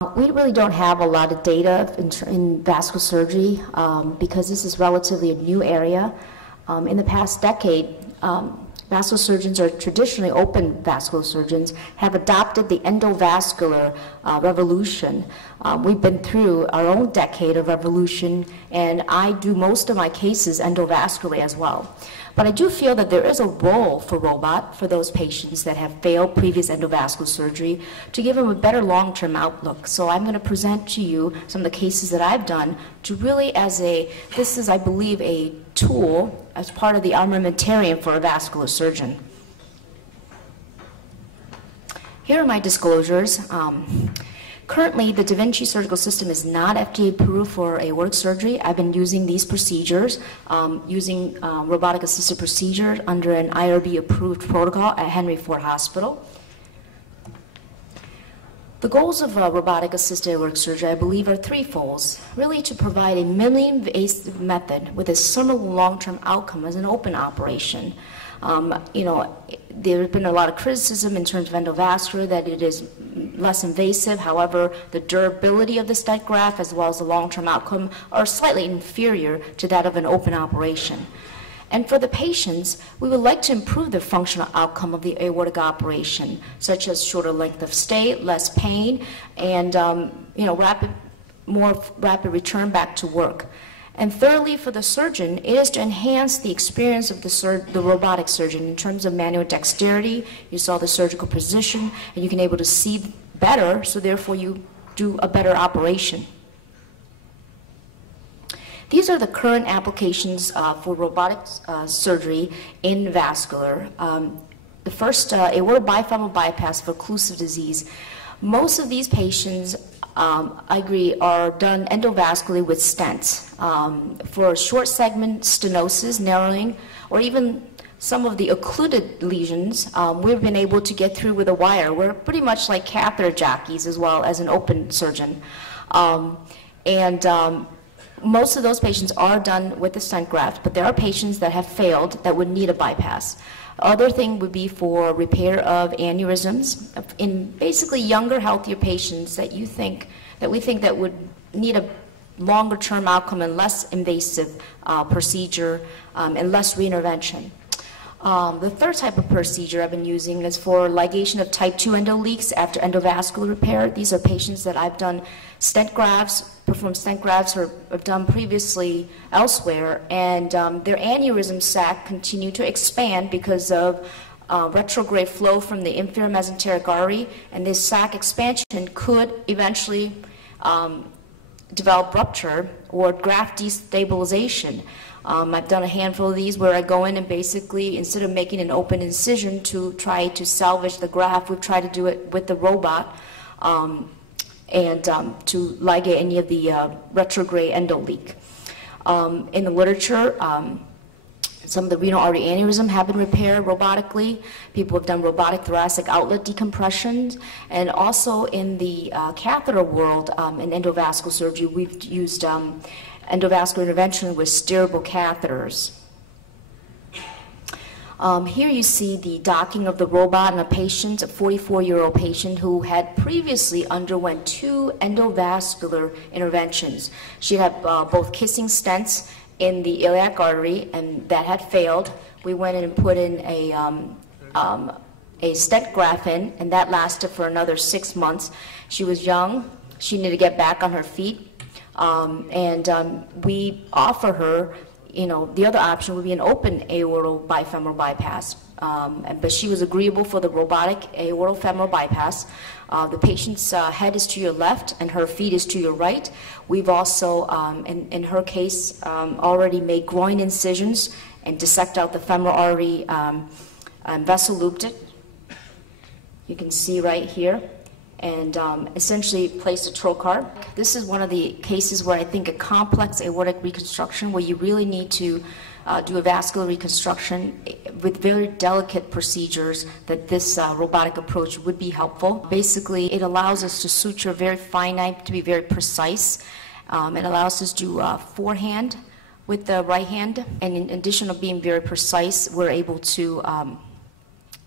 We really don't have a lot of data in vascular surgery because this is relatively a new area. In the past decade, vascular surgeons, or traditionally open vascular surgeons, have adopted the endovascular revolution. We've been through our own decade of revolution, and I do most of my cases endovascularly as well. But I do feel that there is a role for robot for those patients that have failed previous endovascular surgery to give them a better long-term outlook. So I'm going to present to you some of the cases that I've done to really this is, I believe, a tool as part of the armamentarium for a vascular surgeon. Here are my disclosures. Currently, the Da Vinci surgical system is not FDA approved for aortic surgery. I've been using these procedures, using robotic assisted procedure under an IRB approved protocol at Henry Ford Hospital. The goals of robotic assisted aortic surgery, I believe, are threefold. Really to provide a minimally invasive method with a similar long-term outcome as an open operation. There's been a lot of criticism in terms of endovascular that it is less invasive. However, the durability of the stent graft as well as the long-term outcome are slightly inferior to that of an open operation. And for the patients, we would like to improve the functional outcome of the aortic operation, such as shorter length of stay, less pain, and more rapid return back to work. And thirdly, for the surgeon, it is to enhance the experience of the robotic surgeon in terms of manual dexterity. You saw the surgical position, and you can able to see better, so therefore you do a better operation. These are the current applications for robotic surgery in vascular. The first, aortic bifemoral bypass for occlusive disease. Most of these patients, I agree, are done endovascularly with stents. For short segment stenosis, narrowing, or even some of the occluded lesions, we've been able to get through with a wire. We're pretty much like catheter jockeys as well as an open surgeon. Most of those patients are done with the stent graft, but there are patients that have failed that would need a bypass. Other thing would be for repair of aneurysms in basically younger, healthier patients that we think that would need a longer term outcome and less invasive procedure and less reintervention. The third type of procedure I've been using is for ligation of type 2 endoleaks after endovascular repair. These are patients that I've done performed stent grafts or have done previously elsewhere, and their aneurysm sac continue to expand because of retrograde flow from the inferior mesenteric artery, and this sac expansion could eventually develop rupture or graft destabilization. I've done a handful of these where I go in and basically, instead of making an open incision to try to salvage the graft, we've tried to do it with the robot and to ligate any of the retrograde endoleak. In the literature, some of the renal artery aneurysm have been repaired robotically. People have done robotic thoracic outlet decompressions. And also in the catheter world, in endovascular surgery, we've used endovascular intervention with steerable catheters. Here you see the docking of the robot in a patient, a 44-year-old patient who had previously underwent 2 endovascular interventions. She had both kissing stents in the iliac artery, and that had failed. We went in and put in a stent graft in, and that lasted for another 6 months. She was young. She needed to get back on her feet. We offer her, the other option would be an open aortal bifemoral bypass. But she was agreeable for the robotic aortal femoral bypass. The patient's head is to your left and her feet is to your right. We've also, in her case, already made groin incisions and dissect out the femoral artery and vessel looped it. You can see right here. And essentially placed a trocar. This is one of the cases where I think a complex aortic reconstruction where you really need to do a vascular reconstruction with very delicate procedures, that this robotic approach would be helpful. Basically, it allows us to suture very finite, to be very precise. It allows us to do forehand with the right hand, and in addition of being very precise, we're able to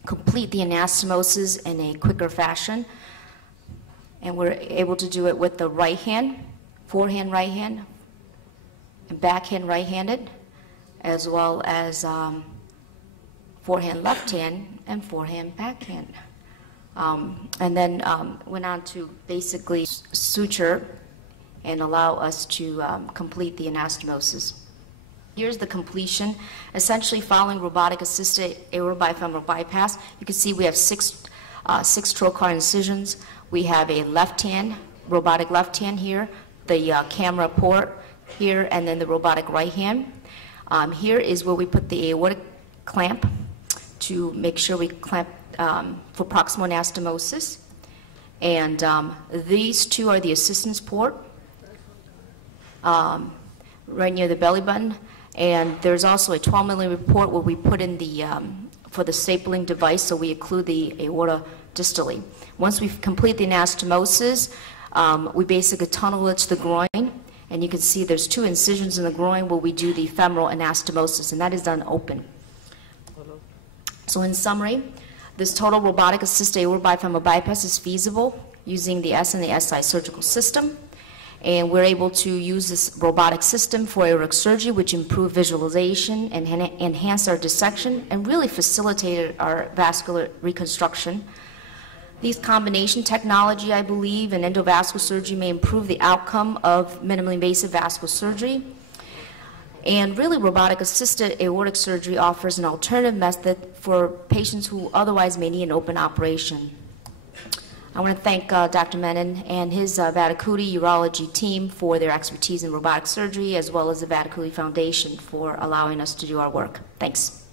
complete the anastomosis in a quicker fashion. And we're able to do it with the right hand, forehand right hand, and backhand right-handed, as well as forehand left hand and forehand backhand. And then went on to basically suture and allow us to complete the anastomosis. Here's the completion. Essentially, following robotic-assisted aortic bifemoral bypass, you can see we have six trocar incisions. We have a left hand, robotic left hand here, the camera port here, and then the robotic right hand. Here is where we put the aortic clamp to make sure we clamp for proximal anastomosis. And these two are the assistance port right near the belly button. And there's also a 12 millimeter port where we put in the, for the stapling device, so we occlude the aorta distally. Once we complete the anastomosis, we basically tunnel it to the groin, and you can see there's 2 incisions in the groin where we do the femoral anastomosis, and that is done open. So in summary, this total robotic-assisted aortic bifemoral bypass is feasible using the S and the SI surgical system. And we're able to use this robotic system for aortic surgery, which improved visualization and enhanced our dissection and really facilitated our vascular reconstruction. These combination technology, I believe, and endovascular surgery may improve the outcome of minimally invasive vascular surgery. And really, robotic-assisted aortic surgery offers an alternative method for patients who otherwise may need an open operation. I want to thank Dr. Menon and his Vaticuti urology team for their expertise in robotic surgery, as well as the Vaticuti Foundation for allowing us to do our work. Thanks.